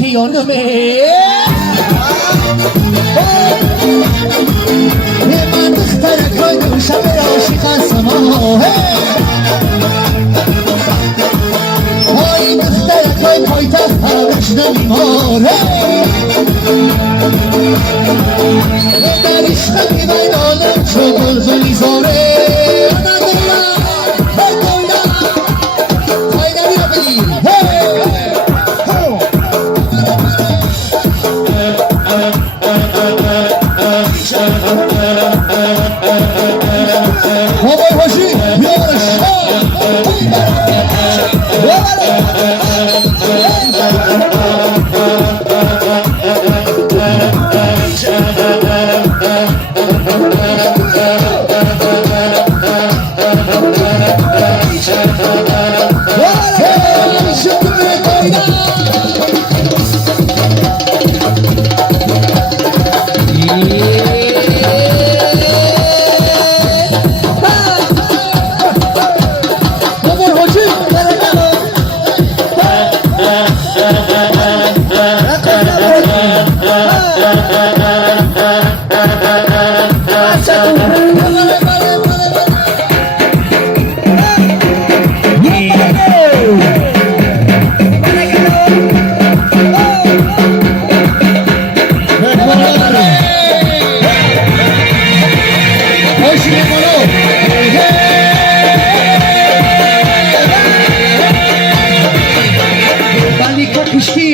Piyon me من دخترک های دوشم عاشق هستم های دخترک های پایتخت همش نمیماره در عشق میبین آدم چو بلبلی زاره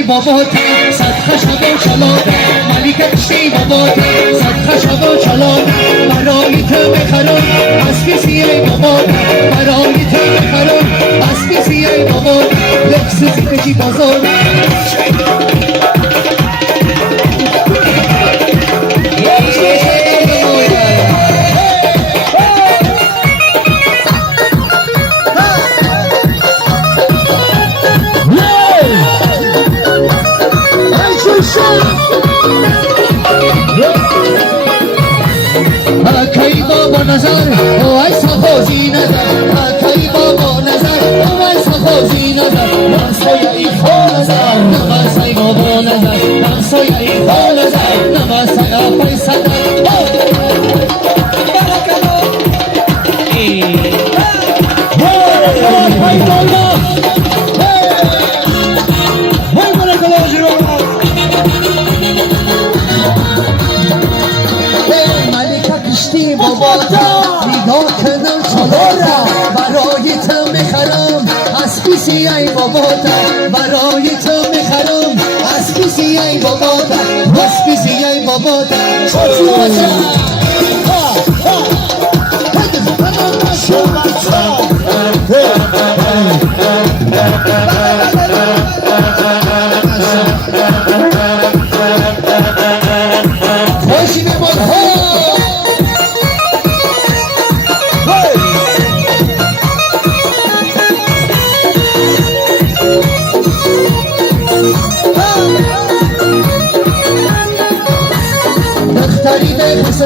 بابات صد خشب و چلان ملیک کشتی بابات صد خشب و چلان برای تو بخرم اسبی سیه بابات برای تو بخرم اسبی سیه بابات لبس زیدگی بازار کی بابا نظر او ایسا خوزی نظر کی بابا نظر او ایسا خوزی نظر نمسای ای خو نظر نمسای بابا نظر نمسای ای خو نظر نمسای آفای صدر نگاه کنم چلارم برای تو میخرم اسبی سیاه باباتم برای تو میخرم اسبی سیاه باباتم اسبی سیاه باباتم چطور باشم اختریده